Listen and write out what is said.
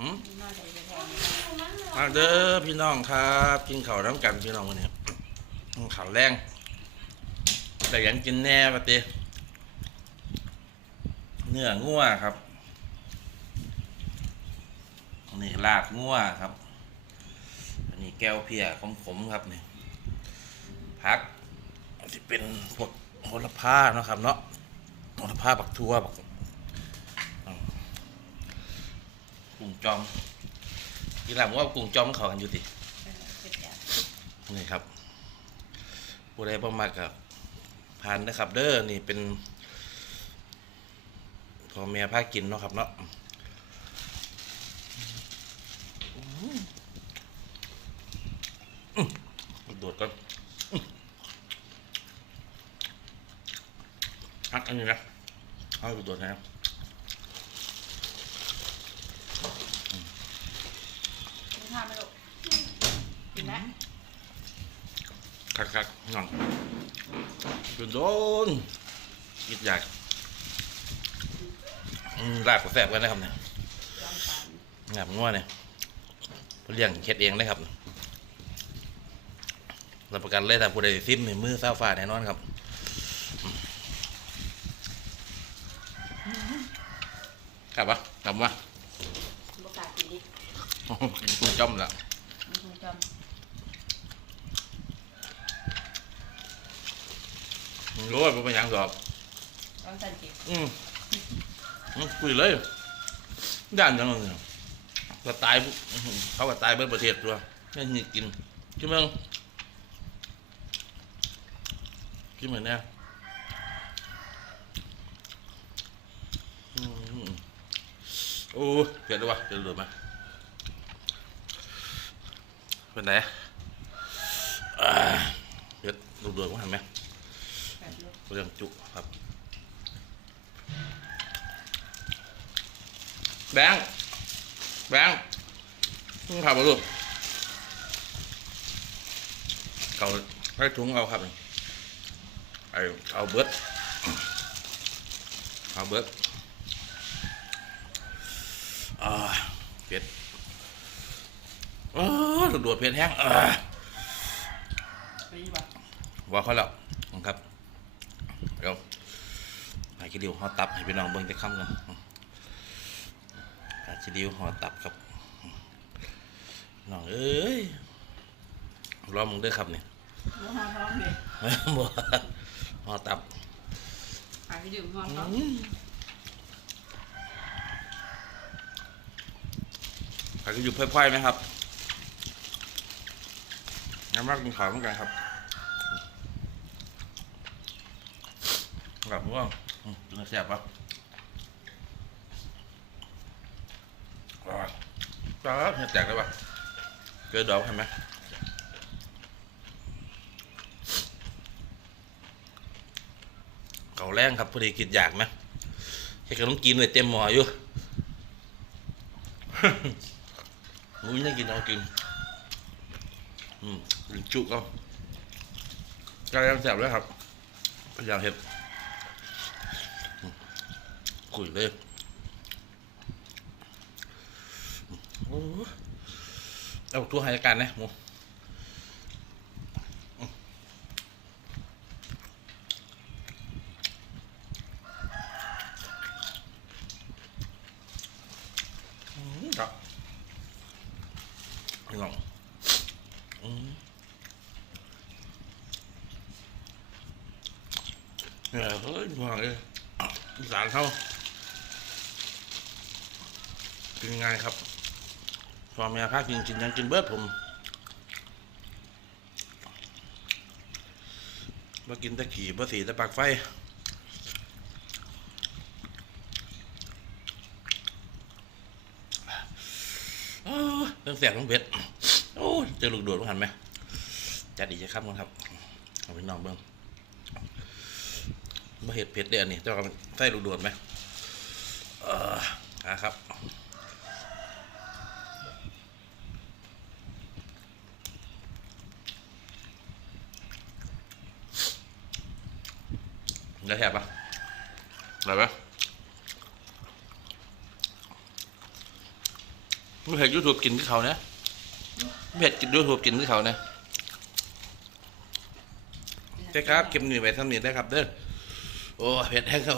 อืมาเด้อพี่น้องครับ กินข้าวน้ำกันพี่น้องวันนี้ข้าวแรงแต่ยังกินแน่ปะเตเนื้องัวครับ นี่ลาบงัวครับ อันนี้แก้วเพียของผมครับนี่พักที่เป็นพวกโหระพาเนาะครับเนาะโหระพาบักทั่วบักอืม กุ้งจอมกีฬาว่ากุ้งจอมเขากันอยู่ติดนี่ครับผู้ใดประมากับพานนะครับ เด้อนี่เป็นพ่อแม่พากินเนาะครับเนาะโดดก่อนอืมอักอันนี้นะเอาโดดนะครับ กินข้าวไหมลูกกินไหม คักคักๆหน่องจนโดนกิดอยากอืมลาบกับแสบกันนะครับเนี่ยจอมปานงามงัวเนี่ยเลี้ยงเค็ดเองได้ครับรับประกันเลยถ้าผู้ใดซิมในมือเศร้าฟ้าแน่นอนครับกลับวะกลับมาบกล้ากินดิกินกุ้งจ้อมละมันคงจอม รู้ว่าเป็นหยังดอกต้องสันติอืมอืมคุยเลยด้านยังไงเนี่ยก็ตายปุ๊บอื้อหือเขาก็ตายเบิดประเทศตัวไม่มีกินกินเมืองกินเหมือนเนี่ยอืมโอ้ยเกิดด้วยวะเกิดหลุดมาเป็นไงอ่าเกิดหลุดๆมั้งเห็นไหมแบบลูก เรื่องจุครับ แบงค์แบงค์มึงขับมาลูกเขาให้ถุงเอาครับไอเอาเบิร์ดเอาเบิร์ดอ่าเผ็ดอ๋อดูดเผ็ดแห้งอ่าไปดีป่ะว่าเขาแล้วครับเดี๋ยวหาคิดิวห่อตับให้พี่น้องเบิ่งจะค้ำกันหาคิดิวห่อตับครับน้องเอ้ยรอมึงเด้วยครับเนี่ยหัวหอมพร้อมเลยบ่ห่อตับหาที่ดื่มหอมพร้อมอืมหาคิดิวพ่อยๆไหมครับน้ำมากกินขาวเหมือนกันครับ แบบว่าอืมกินแล้วแซ่บปะจ้าจ้าแจกได้ปะเกิดดอกเห็นไหมเก่าแรงครับพอดีกินอยากไหมแค่ขนมกินไว้เต็มหม้ออยู่มุ้ยน่ากินเอากิน อืมจุกเอากลายังแสบเลยครับพยายามเห็ด คุยเลยโอ้เอาตัวหายการนะหมูอืมครับพี่น้องอืมเนี่ยเฮ้ยมาเลยสานเข้า กินง่ายครับพอแม่พากินกินยังกินเบิดผมมากินตะขี่บ่สีตะปากไฟโอ้ยเรื่องแสบต้องเผ็ดโอ้เจอลูกโดดต้งหันไหมจัดอีกจะครับมั้งครับเอาไปนอนเบิ้งมาเห็ดเผ็ดเดี๋ยวนี้จะเอาใส่ลูกโดดไหมเอออะครับ ได้แถบปะได้ปะผู้เผ็ดยูทูบกินที่เขาเนี่ยเผ็ดกินยูทูบกินที่เขาเนี่ยใช่ครับเก็บหนีไปทำหนีได้ครับเด้อโอ้เผ็ดแห้งเขา